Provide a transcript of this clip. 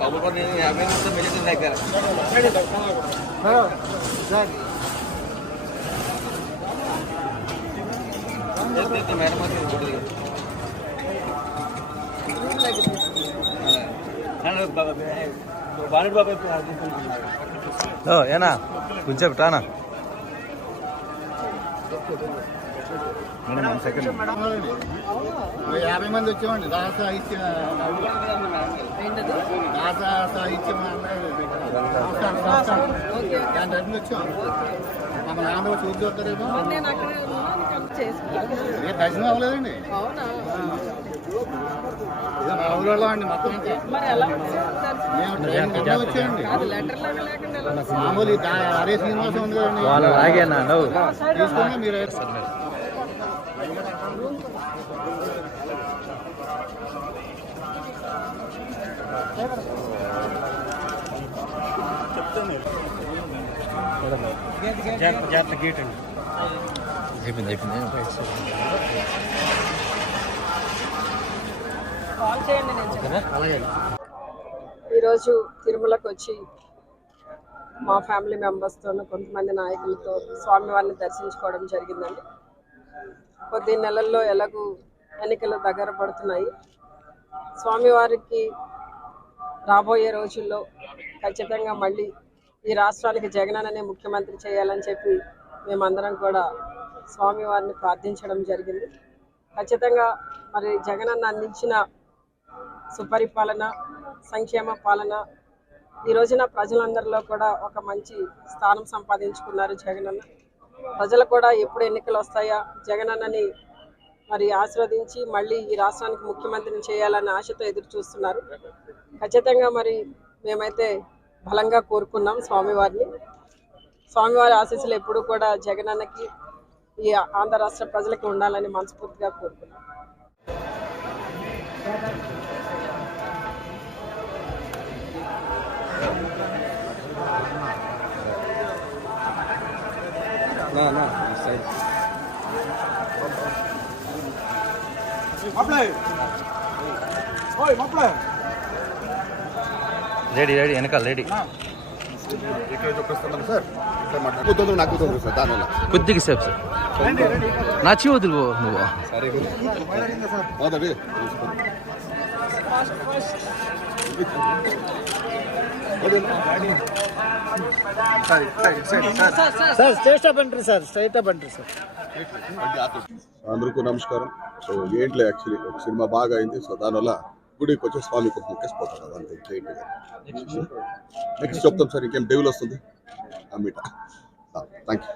లోపల కొన్ని యాభై నిమిషం మెజెట్ దగ్గర మేడం బాబా ఏనా? కొంచెం టానా యాభై మంది వచ్చామండి రాస సాహిత్య రాస సాహిత్యం దాని తరఫున వచ్చాం మన ఆంధ్ర చూసి చూస్తారేమో ఏ దర్శనం అవ్వలేదండి అవునా ఇక మా ఊళ్ళో అండి మొత్తం? మేము ట్రైన్ కింద వచ్చామండి? మామూలు అరే శ్రీనివాసం ఉంది కదండి తీసుకున్నా మీరు చెప్పింది చెప్పింది ఈరోజు తిరుమలకు వచ్చి మా ఫ్యామిలీ మెంబర్స్తో కొంతమంది నాయకులతో స్వామివారిని దర్శించుకోవడం జరిగిందండి. కొద్ది నెలల్లో ఎలాగూ ఎన్నికలు దగ్గర పడుతున్నాయి. స్వామివారికి రాబోయే రోజుల్లో ఖచ్చితంగా మళ్ళీ ఈ రాష్ట్రానికి జగనన్ననే ముఖ్యమంత్రి చేయాలని చెప్పి మేమందరం కూడా స్వామివారిని ప్రార్థించడం జరిగింది. ఖచ్చితంగా మరి జగనన్న అందించిన సుపరిపాలన సంక్షేమ పాలన ఈ రోజున ప్రజలందరిలో కూడా ఒక మంచి స్థానం సంపాదించుకున్నారు జగనన్న. ప్రజలు కూడా ఎప్పుడు ఎన్నికలు వస్తాయా? జగనన్నని మరి ఆశీర్వదించి మళ్ళీ ఈ రాష్ట్రానికి ముఖ్యమంత్రిని చేయాలన్న ఆశతో ఎదురు చూస్తున్నారు. ఖచ్చితంగా మరి మేమైతే బలంగా కోరుకున్నాం స్వామివారిని. స్వామివారి ఆశీస్సులు ఎప్పుడు కూడా జగనన్నకి ఈ ఆంధ్ర రాష్ట్ర ప్రజలకి ఉండాలని మనస్ఫూర్తిగా కోరుకున్నాం రెడీ రెడీ వెనకాల రెడీ కొద్దిగా సేపు సార్. నా చెవి వదులు నువ్వు. సార్ స్ట్రైట్ అప్ అంటారు సార్ స్ట్రైట్ అప్ అంటారు సార్. అందరికీ నమస్కారం. సో ఏంట్లే యాక్చువల్లీ ఒక సినిమా బాగా అయింది. సో దానివల్ల గుడికి వచ్చి స్వామికి ఒక ముక్కేసిపోతాం కదా అంతే నెక్స్ట్ చెప్తాం సార్ ఇంకేం డెవిల్ వస్తుంది? అమ్మిట థ్యాంక్ యూ